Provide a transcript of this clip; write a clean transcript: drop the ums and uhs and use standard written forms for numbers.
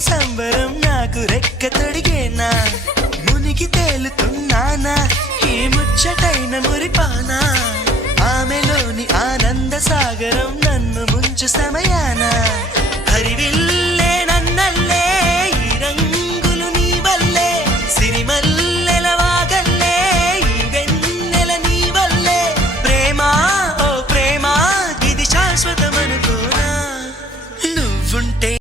సంబరం నాకు రెక్క తొడిగేనా మునిగి తేలుతున్నానా ఈ ముచ్చటైన మురిపానా ఆమెలోని ఆనంద సాగరం నన్ను ముంచు సమయానా